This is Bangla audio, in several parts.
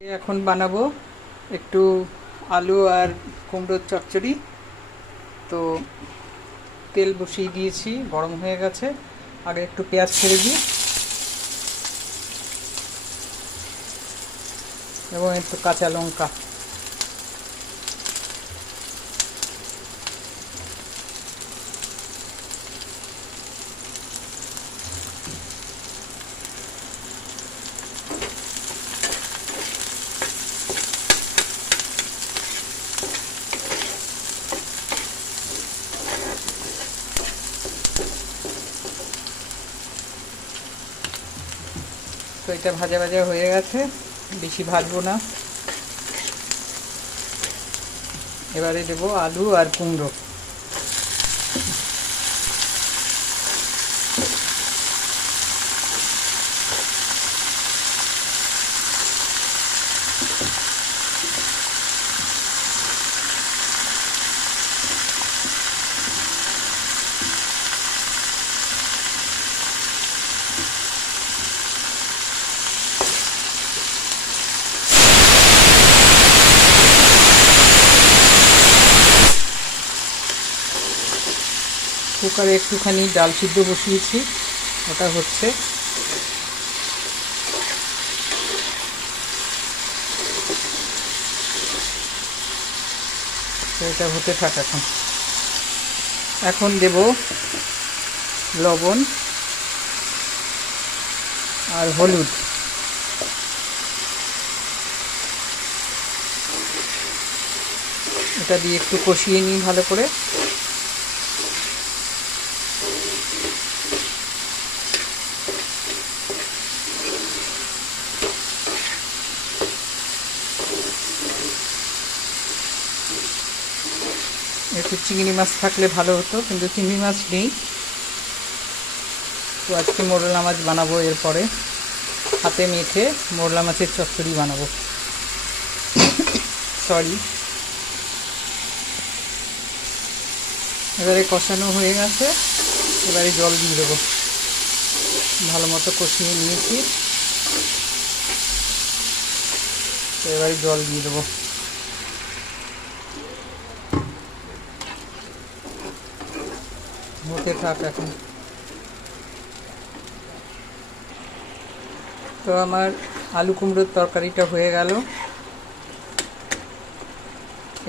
এখন বানাবো একটু আলু আর কুমড়োর চচ্চড়ি। তো তেল বসিয়ে দিয়েছি, গরম হয়ে গেছে। আগে একটু পেঁয়াজ ছেড়ে দিই এবং একটু কাঁচা লঙ্কা। তো এটা ভাজা ভাজা হয়ে গেছে, বেশি ভাজবো না। এবারে দেবো আলু আর কুমড়ো। কুকারে একটুখানি ডাল সিদ্ধ বসিয়েছি, ওটা হচ্ছে। তো এটা হতে থাক। এখন দেব লবণ আর হলুদ। এটা দিয়ে একটু কষিয়ে নিই ভালো করে। একটু চিংড়ি মাছ থাকলে ভালো হতো, কিন্তু চিংড়ি মাছ নেই। তো আজকে মোরলা মাছ বানাবো। এরপরে হাতে মেখে মোরলা মাছের চচ্চড়ি বানাবো। সরি। এবারে কষানো হয়ে গেছে, এবারে জল দিয়ে দেবো। ভালো মতো কষিয়ে নিয়েছি, তো এবারে জল দিয়ে দেবো। হতে থাক এখন। তো আমার আলু কুমড়োর তরকারিটা হয়ে গেল।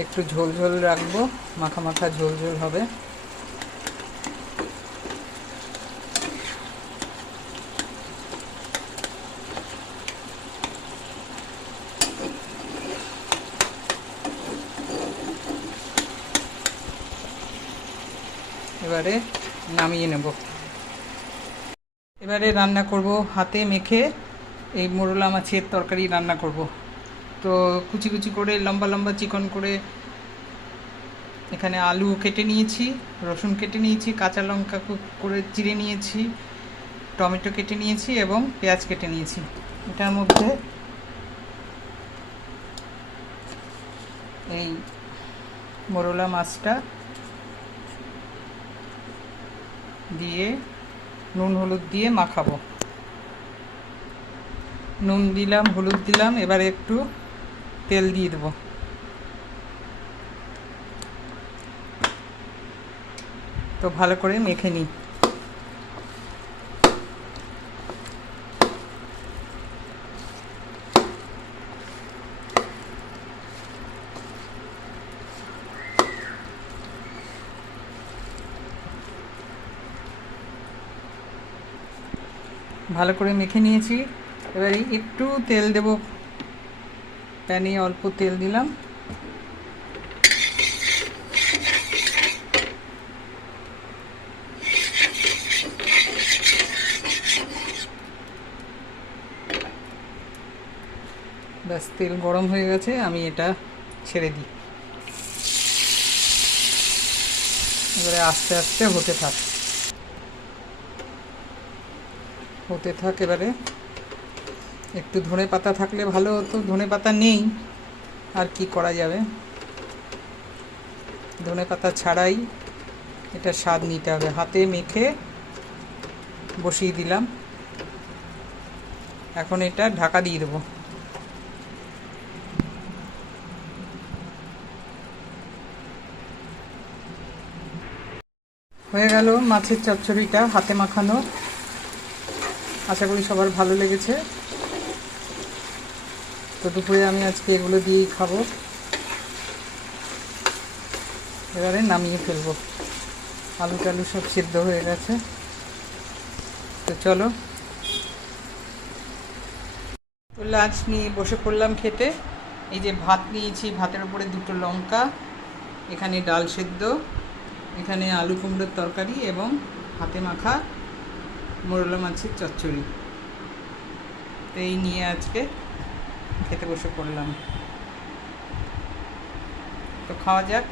একটু ঝোল ঝোল রাখবো, মাখা মাখা ঝোল ঝোল হবে। এবারে নামিয়ে নেব। এবারে রান্না করব হাতে মেখে এই মোরলা মাছের তরকারি রান্না করব। তো কুচি কুচি করে লম্বা লম্বা চিকন করে এখানে আলু কেটে নিয়েছি, রসুন কেটে নিয়েছি, কাঁচা লঙ্কা করে চিড়ে নিয়েছি, টমেটো কেটে নিয়েছি এবং পেঁয়াজ কেটে নিয়েছি। এটার মধ্যে এই মোরলা মাছটা দিয়ে নুন হলুদ দিয়ে মাখাবো। নুন দিলাম, হলুদ দিলাম, এবারে একটু তেল দিয়ে দেবো। তো ভালো করে মেখে নিই। ভালো করে মেখে নিয়েছি, এবারে একটু তেল দেব। প্যানে অল্প তেল দিলাম। ব্যাস, তেল গরম হয়ে গেছে, আমি এটা ছেড়ে দিই। এবারে আস্তে আস্তে হতে থাক। এবারে একটু ধনে পাতা থাকলে ভালো হতো, ধনে পাতা নেই, আর কি করা যাবে। ধনে পাতা ছাড়াই এটা স্বাদ নিতে হবে। হাতে মেখে বসিয়ে দিলাম, এখন এটা ঢাকা দিয়ে দেবো। হয়ে গেল মাছের চচ্চড়িটা হাতে মাখানো। আশা করি সবার ভালো লেগেছে। তো দুপুরে আমি আজকে এগুলো দিয়েই খাবো। এবারে নামিয়ে ফেলবো। আলু টালু সব সিদ্ধ হয়ে গেছে। তো চলো, তো লাঞ্চ নিয়ে বসে পড়লাম খেতে। এই যে ভাত নিয়েছি, ভাতের উপরে 2টো লঙ্কা, এখানে ডাল সেদ্ধ, এখানে আলু কুমড়োর তরকারি এবং হাতে মাখা মোরলা মাছের চচ্চড়ি। তো এই নিয়ে আজকে খেতে বসে পড়লাম। তো খাওয়া যাক।